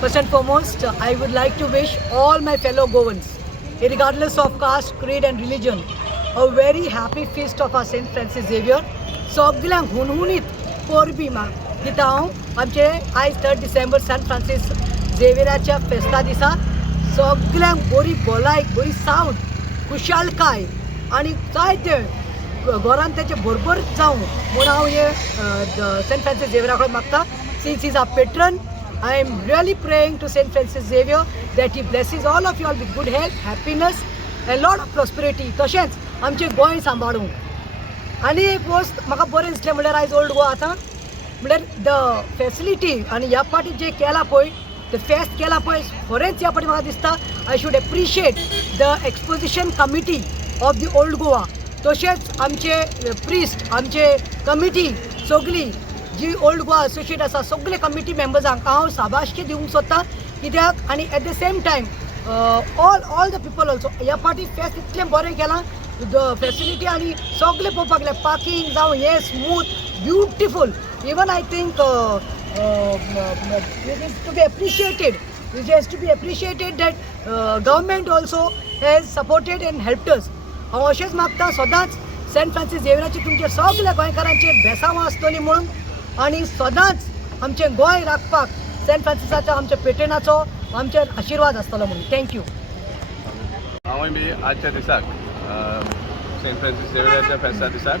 First and foremost, I would like to wish all my fellow Goans, regardless of caste, creed and religion, a very happy feast of our St. Francis Xavier. सगळ्यांक हुनहुनीत पोरबी दिता हांव आमचे आयज 3 December Saint Francis झेवियराच्या फेस्ता दिसा सगळ्यांक बरी भलायक बरी सावड खुशालकाय आनी जायते घरान तेचे बरोबर जावं म्हूण हांव हे सेंट फ्रांसीस झेवियरा कडेन मागता. Since is our patron, I am really praying to St. Francis Xavier that he blesses all of you all with good health, happiness and lot of prosperity. तशेंच आमचे गोंय सांबाळूंक आनी एक वस्त म्हाका बरें दिसलें म्हणल्यार आयज ओल्ड गोवा आतां म्हणल्यार द फेसिलिटी आनी ह्या पाटी जे केला पळय द फेस्ट केला पळय खरेंच ह्या पाटी म्हाका दिसता I should appreciate the exposition committee of the old Goa. तशेंच आमचे प्रिस्ट आमचे कमिटी सगळी जी ओल्ड गोवा असोसिएट आसा सगळे कमिटी मेंबर्सांक हांव शाबासकी दिवंक सोदतां कित्याक आनी at the same time all the people also ह्या पाटी फेस्त इतलें बरें केलां द फेसिलिटी आनी सगळें पळोवपाक गेल्यार पार्किंग जावं हें smooth beautiful even I think it is to be appreciated it has to be appreciated that government also has supported and helped us. हांव अशेंच मागता सदांच सेंट फ्रांसीस झेवियराची तुमच्या सगळ्या गोंयकारांचेर बेसांवां आसतलीं म्हणून आनी सदांच आमचें गोंय राखपाक सेंट फ्रांसिसाच्या आमच्या पेटर्नाचो आमचेर आशिर्वाद आसतलो म्हणून. थँक्यू. हांवूय बी आजच्या दिसाक सेंट फ्रांसीस झेवियराच्या फेस्ता दिसाक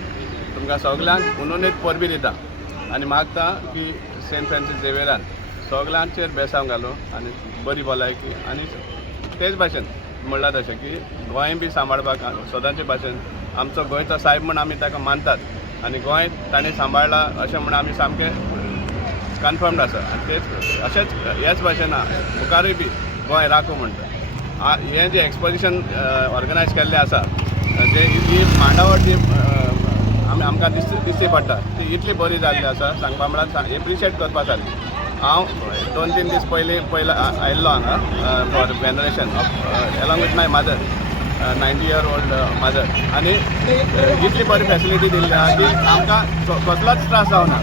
तुमकां सगळ्यांक उनुनीत परबी दिता आनी मागता की सेंट फ्रांसीस झेवियरान सगळ्यांचेर बेसांव घालूं आनी बरी भलायकी आनी तेच भाशेन म्हणलां तशें की गोंय बी सांबाळपाक सदांचे भाशेन आमचो गोंयचो साहेब म्हूण आमी ताका मानतात आनी गोंय ताणें सांबाळ्ळा अशें म्हूण आमी सामके कन्फर्म्ड आसा आनी तेच अशेंच ह्याच भाशेन मुखारूय बी गोंय राखूं म्हणटा. हें जें एक्सपोजिशन ऑर्गनायज केल्लें आसा जे ही मांडावळ जी आमकां दिसची पडटा ती इतली बरी जाल्ली आसा सांगपा म्हळ्यार एप्रिशिएट करपा सारकी. हांव 2-3 दीस पयलीं आयिल्लो हांगा for veneration of along with my mother 90-year-old mother आनी इतली बरी फेसिलिटी दिल्ली आहा की आमकां कसलोच त्रास जावना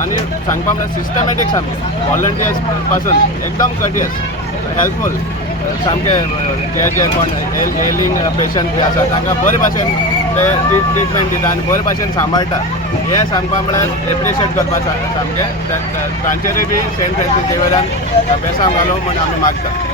आनी सांगपा म्हळ्यार सिस्टमॅटीक सामकें वॉलंटियर्स पासून एकदम कटियस हेल्पफूल सामके जे कोण एलिंग पेशंट बी आसा तांकां बरे भाशेन ते ट्रिटमेंट दिता आनी बरे भाशेन सांबाळटा हें सांगपा म्हळ्यार एप्रिशिएट करपा सामकें तांचेरूय बी सेंट फ्रांसीस झेवियरान बेसांव घालूं म्हूण आमी मागता.